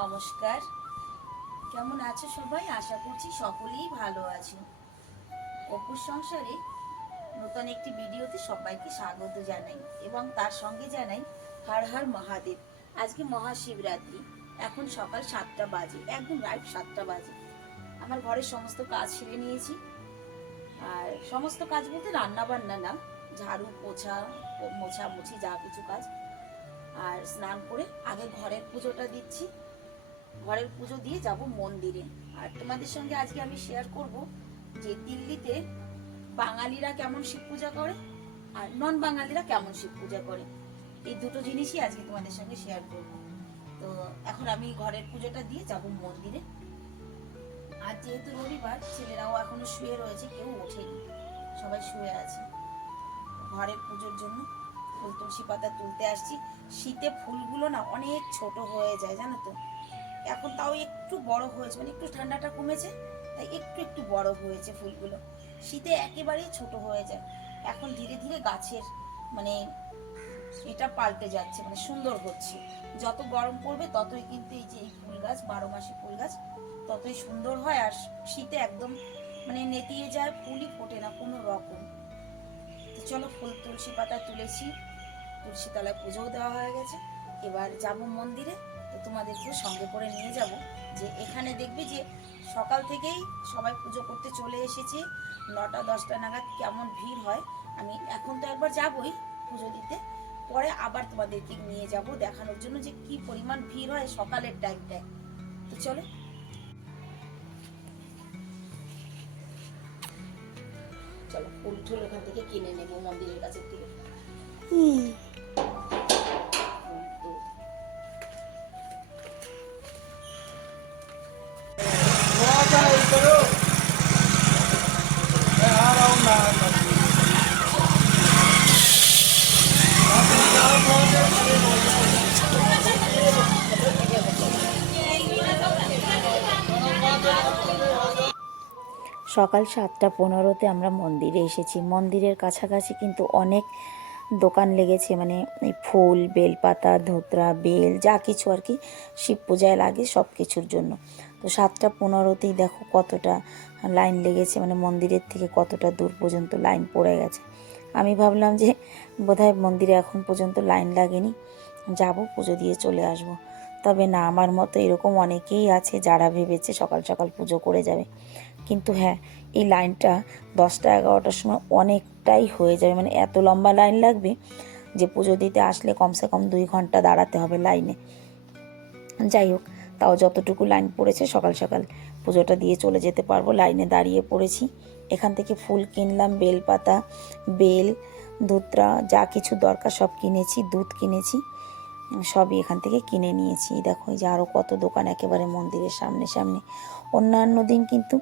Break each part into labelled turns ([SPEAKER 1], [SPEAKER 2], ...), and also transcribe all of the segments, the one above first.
[SPEAKER 1] নমস্কার। কেমন আছো সবাই? আশা করছি সকলেই ভালো আছো। অপুর সংসারে নতুন একটি ভিডিওতে সবাইকে স্বাগত জানাই এবং তার সঙ্গে জানাই হর হর মহাদেব। আজকে মহাশিবরাত্রি। এখন সকাল সাতটা বাজে, একদম রাইট সাতটা বাজে। আমার ঘরের সমস্ত কাজ সেরে নিয়েছি। আর সমস্ত কাজ বলতে রান্না বান্না না, ঝাড়ু, পোছা, মোছা, মুছি, যা কিছু কাজ। আর স্নান করে আগে ঘরের পুজোটা দিচ্ছি। ঘরের পুজো দিয়ে যাব মন্দিরে। আর তোমাদের সঙ্গে আজকে আমি শেয়ার করব যে দিল্লিতে বাঙালিরা কেমন শিব পূজা করে আর নন বাঙালিরা কেমন শিব পূজা করে। এই দুটো জিনিসই আজকে তোমাদের সঙ্গে শেয়ার করব। তো এখন আমি ঘরের পুজোটা দিয়ে যাব মন্দিরে। আর যেহেতু রবিবার, ছেলেরাও এখনও শুয়ে রয়েছে, কেউ ওঠেনি। সবাই শুয়ে আছে। ঘরের পুজোর জন্য ফুল তুলসী পাতা তুলতে আসছি। শীতে ফুলগুলো না অনেক ছোট হয়ে যায়, জানো তো? এখন তাও একটু বড় হয়েছে মানে একটু ঠান্ডাটা কমেছে, তাই একটু একটু বড় হয়েছে ফুলগুলো। শীতে একেবারেই ছোট হয়ে যায়। এখন ধীরে ধীরে গাছের মানে এটা পাল্টে যাচ্ছে মানে সুন্দর হচ্ছে। যত গরম পড়বে ততই কিন্তু এই যে এই ফুল গাছ বারো মাসে ফুল গাছ ততই সুন্দর হয়। আর শীতে একদম মানে নেতিয়ে যায়, ফুলই ফোটে না কোনো রকম। তো চলো ফুল তুলসী পাতা তুলেছি। তুলসী তলায় পুজোও দেওয়া হয়ে গেছে। এবার যাব মন্দিরে। তোমাদেরকে সঙ্গে করে নিয়ে যাব, যে এখানে দেখবে যে সকাল থেকেই সবাই পুজো করতে চলে এসেছে। নটা, দশটা নাগাদ কেমন ভিড় হয়, আমি এখন তো একবার যাবই পুজো দিতে। পরে আবার তোমাদেরকে নিয়ে যাব দেখানোর জন্য যে কি পরিমাণ ভিড় হয় সকালের টাইমটায় তো চলো। চলো ফুল টুল ওখান থেকে কিনে নেব মন্দিরের কাছের থেকে ফুল
[SPEAKER 2] সকাল সাতটা পনেরোতে আমরা মন্দিরে এসেছি। মন্দিরের কাছাকাছি কিন্তু অনেক দোকান লেগেছে মানে ফুল, বেলপাতা, ধোতরা, বেল, যা কিছু আর কি শিব পূজায় লাগে সব কিছুর জন্য। তো সাতটা পনেরোতেই দেখো কতটা লাইন লেগেছে মানে মন্দিরের থেকে কতটা দূর পর্যন্ত লাইন পড়ে গেছে। আমি ভাবলাম যে বোধহয় মন্দিরে এখন পর্যন্ত লাইন লাগেনি, যাব, পুজো দিয়ে চলে আসব। তবে না, আমার মতো এরকম অনেকেই আছে যারা ভেবেছে সকাল সকাল পুজো করে যাবে। কিন্তু হ্যাঁ এই লাইনটা দশটা এগারোটার সময় অনেকটাই হয়ে যাবে। মানে এত লম্বা লাইন লাগবে যে পুজো দিতে আসলে কমসে কম দুই ঘণ্টা দাঁড়াতে হবে লাইনে। যাই হোক, তাও যতটুকু লাইন পড়েছে, সকাল সকাল পুজোটা দিয়ে চলে যেতে পারব। লাইনে দাঁড়িয়ে পড়েছি। এখান থেকে ফুল কিনলাম, বেলপাতা, বেল দুধরা যা কিছু দরকার সব কিনেছি, দুধ কিনেছি, সবই এখান থেকে কিনে নিয়েছি। দেখো, এই যে আরও কত দোকান একেবারে মন্দিরের সামনে সামনে। অন্যান্য দিন কিন্তু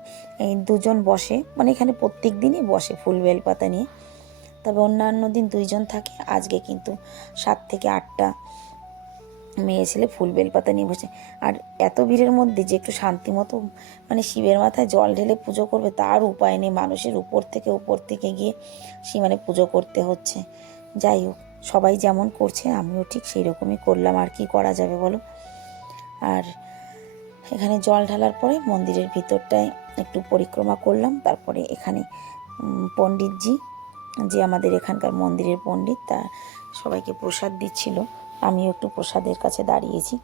[SPEAKER 2] এই দুজন বসে মানে এখানে প্রত্যেক দিনই বসে ফুল বেলপাতা নিয়ে। তবে অন্যান্য দিন দুইজন থাকে, আজকে কিন্তু সাত থেকে আটটা মেয়ে ছেলে ফুল বেলপাতা নিয়ে বসে। আর এত ভিড়ের মধ্যে যে একটু শান্তি মতো মানে শিবের মাথায় জল ঢেলে পুজো করবে, তার উপায় নেই। মানুষের উপর থেকে উপর থেকে গিয়ে সে মানে পুজো করতে হচ্ছে। যাই হোক, সবাই যেমন করছে, আমিও ঠিক সেই রকমই করলাম। আর কি করা যাবে বলো? আর এখানে জল ঢালার পরে মন্দিরের ভিতরটায় একটু পরিক্রমা করলাম। তারপরে এখানে পণ্ডিতজি, যে আমাদের এখানকার মন্দিরের পণ্ডিত, তা সবাইকে প্রসাদ দিচ্ছিল। আমিও একটু প্রসাদের কাছে দাঁড়িয়েছি।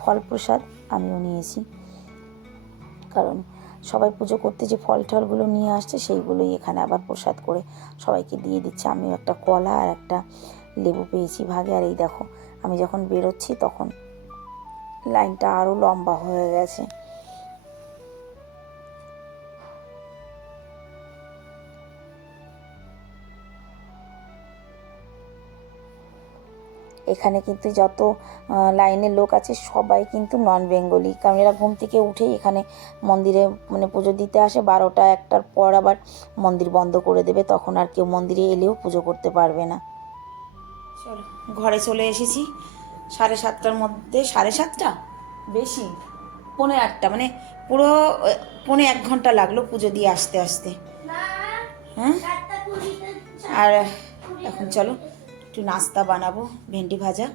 [SPEAKER 2] ফল প্রসাদ আমিও নিয়েছি। কারণ সবাই পুজো করতে যে ফল টলগুলো নিয়ে আসছে, সেইগুলোই এখানে আবার প্রসাদ করে সবাইকে দিয়ে দিচ্ছে। আমিও একটা কলা আর একটা লেবু পেয়েছি ভাগে। আর এই দেখো, আমি যখন বেরোচ্ছি তখন লাইনটা আরও লম্বা হয়ে গেছে। এখানে কিন্তু যত লাইনের লোক আছে, সবাই কিন্তু নন বেঙ্গলি কারণ এরা ঘুম থেকে উঠেই এখানে মন্দিরে মানে পুজো দিতে আসে, বারোটা একটার পর আবার মন্দির বন্ধ করে দেবে, তখন আর কেউ মন্দিরে এলেও পুজো করতে পারবে না।
[SPEAKER 1] চলো, ঘরে চলে এসেছি। সাড়ে সাতটার মধ্যে, সাড়ে সাতটা? বেশি? পৌনে আটটা মানে পুরো পৌনে এক ঘণ্টা লাগল পুজো দিয়ে আসতে আসতে। হ্যাঁ? আর, এখন চলো, একটু নাস্তা বানাবো, ভেন্ডি ভাজা,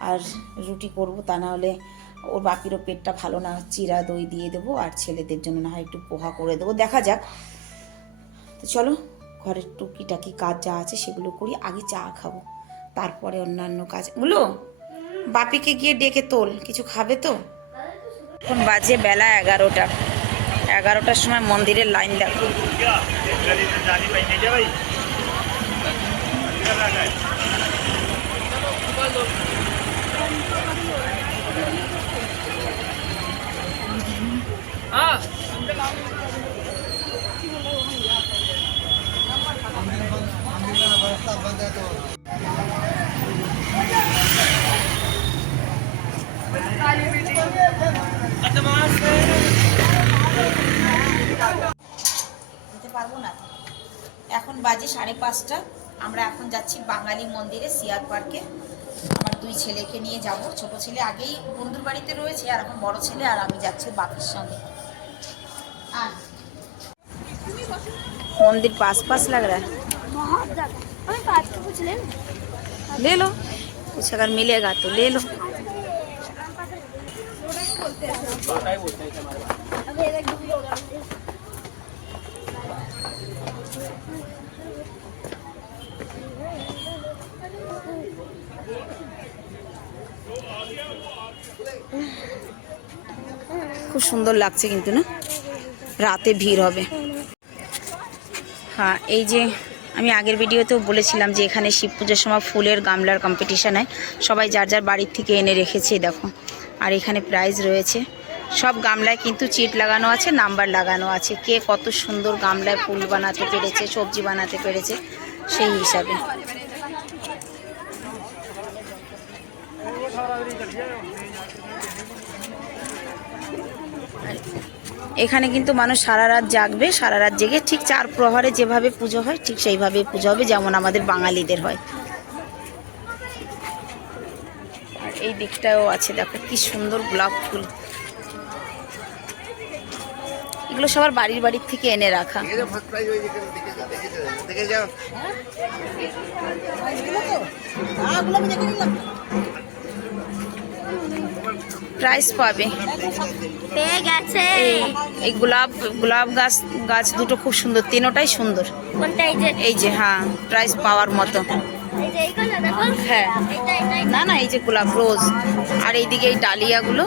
[SPEAKER 1] আর রুটি করব, তা না হলে
[SPEAKER 2] ওর বাপিরও পেটটা ভালো না, চিরা দই দিয়ে দেবো, আর ছেলেদের জন্য না হয় একটু পোহা করে দেবো, দেখা যাক। তো চলো, ঘরের টুকিটাকি কাজ যা আছে সেগুলো করি, আগে চা খাব, তারপরে অন্যান্য কাজ, বলো? বাপিকে গিয়ে ডেকে তোল। কিছু খাবে তো? এখন বাজে বেলা এগারোটা। এগারোটার সময় মন্দিরের লাইন দেখো।
[SPEAKER 1] যেতে পারব না এখন বাজে সাড়ে পাঁচটা আমরা এখন যাচ্ছি বাঙালি মন্দিরে সিয়ার পার্কে আমার দুই ছেলেকে নিয়ে যাব ছোট ছেলে আগেই বন্ধুর বাড়িতে রয়েছে আর এখন বড় ছেলে আর আমি যাচ্ছি বাপির সঙ্গে আহ,
[SPEAKER 2] मंदिर पास पास लग रहा है
[SPEAKER 3] बहुत ज्यादा हमें पाँच का कुछ ले लो
[SPEAKER 2] ले लो कुछ अगर मिलेगा तो ले लो
[SPEAKER 3] अभी एक
[SPEAKER 2] খুব সুন্দর লাগছে কিন্তু, না? রাতে ভিড় হবে। হ্যাঁ এই যে আমি আগের ভিডিওতেও বলেছিলাম যে এখানে শিব পুজোর সময় ফুলের গামলার কম্পিটিশান হয়। সবাই যার যার বাড়ির থেকে এনে রেখেছে দেখো। আর এখানে প্রাইজ রয়েছে। সব গামলায় কিন্তু চিট লাগানো আছে, নাম্বার লাগানো আছে। কে কত সুন্দর গামলায় ফুল বানাতে পেরেছে, সবজি বানাতে পেরেছে, সেই হিসাবে। এখানে কিন্তু মানুষ সারা রাত জাগবে সারা রাত জেগে ঠিক চার প্রহরে যেভাবে পুজো হয় ঠিক সেইভাবে পুজো হবে যেমন আমাদের বাঙালিদের হয়। আর এই দিকটাও আছে দেখো কি সুন্দর গোলাপ ফুল। এগুলো সবার বাড়ির বাড়ির থেকে এনে রাখা।
[SPEAKER 4] দেখে যাও
[SPEAKER 2] প্রাইস পাবে।
[SPEAKER 3] পেয়ে গেছে।
[SPEAKER 2] এই গোলাপ গোলাপ গাছ গাছ দুটো খুব সুন্দর তিনোটাই সুন্দর।
[SPEAKER 3] এই যে?
[SPEAKER 2] হ্যাঁ প্রাইস পাওয়ার মতো। হ্যাঁ। না না এই যে গোলাপ রোজ আর এইদিকে এই ডালিয়াগুলো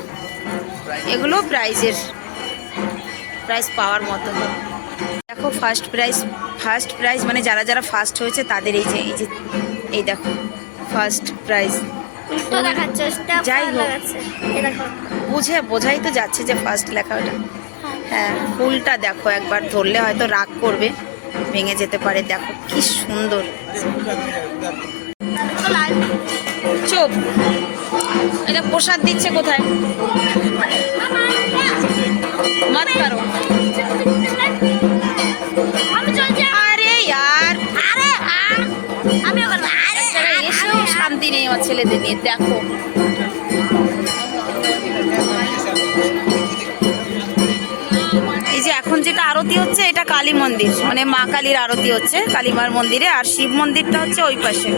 [SPEAKER 2] এগুলো প্রাইজের প্রাইস পাওয়ার মতো। দেখো ফার্স্ট প্রাইজ ফার্স্ট প্রাইজ মানে যারা যারা ফার্স্ট হয়েছে তাদের এই যে এই যে এই দেখো ফার্স্ট প্রাইজ
[SPEAKER 3] উল্টো দেখাচ্ছে
[SPEAKER 2] যাই হোক। বুঝে বোঝাই তো যাচ্ছে যে ফার্স্ট লেখা ওটা হ্যাঁ ফুলটা দেখো একবার ধরলে হয়তো রাগ করবে ভেঙে যেতে পারে। দেখো কি সুন্দর। চুপ। এটা প্রসাদ দিচ্ছে কোথায়? মত করো আমার ছেলেদের নিয়ে, দেখো। এই যে এখন যেটা আরতি হচ্ছে, এটা কালী মন্দির। মানে মা কালীর আরতি হচ্ছে, কালীমার মন্দিরে, আর শিব মন্দিরটা হচ্ছে ওই পাশে।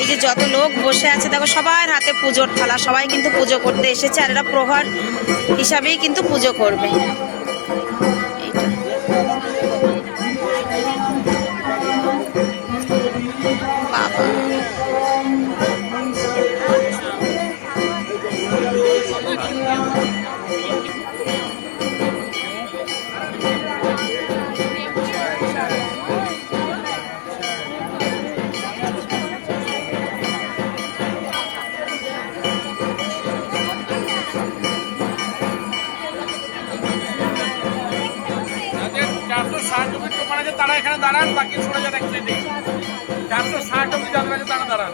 [SPEAKER 2] এই যে যত লোক বসে আছে, দেখো, সবার হাতে পুজোর থালা। সবাই কিন্তু পুজো করতে এসেছে, আর এরা প্রহার হিসাবেই কিন্তু পুজো করবে।
[SPEAKER 5] তারা এখানে দাঁড়ান বাকি সরে যান এক সাইডে চারশো ষাট অব্দি আছে তারা দাঁড়ান।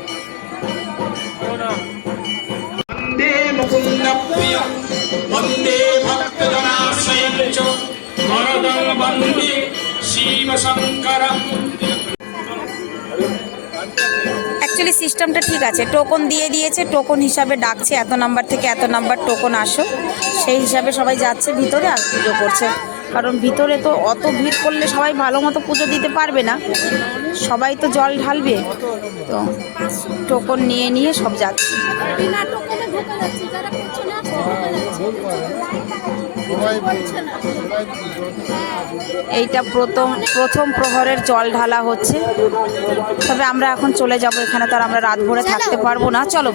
[SPEAKER 6] वन्दे मुकुन्दप्रियं वन्दे भक्तजनाश्रयं च वरदं वन्दे शिवशङ्करम्
[SPEAKER 2] অ্যাকচুয়ালি সিস্টেমটা ঠিক আছে টোকন দিয়ে দিয়েছে টোকন হিসাবে ডাকছে এত নাম্বার থেকে এত নাম্বার টোকন আসো সেই হিসাবে সবাই যাচ্ছে ভিতরে আর পুজো করছে কারণ ভিতরে তো অত ভিড় করলে সবাই ভালো মতো পুজো দিতে পারবে না সবাই তো জল ঢালবে তো টোকন নিয়ে নিয়ে সব যাচ্ছে। এইটা প্রথম প্রথম প্রহরের জল ঢালা হচ্ছে। তবে আমরা এখন চলে যাব এখানে তো আর আমরা রাত ভরে থাকতে পারব না। চলো।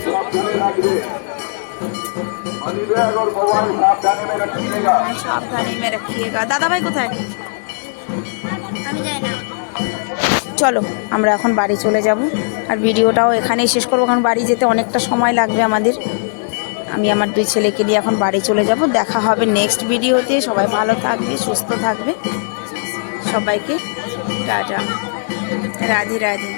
[SPEAKER 2] সাবধানে মে রাখিয়েগা। দাদা ভাই কোথায়? চলো, আমরা এখন বাড়ি চলে যাব। আর ভিডিওটাও এখানেই শেষ করব, কারণ বাড়ি যেতে অনেকটা সময় লাগবে আমাদের। আমি আমার দুই ছেলেকে নিয়ে এখন বাড়ি চলে যাব। দেখা হবে নেক্সট ভিডিওতে। সবাই ভালো থাকবে, সুস্থ থাকবে। সবাইকে রাজা রাধে রাধে।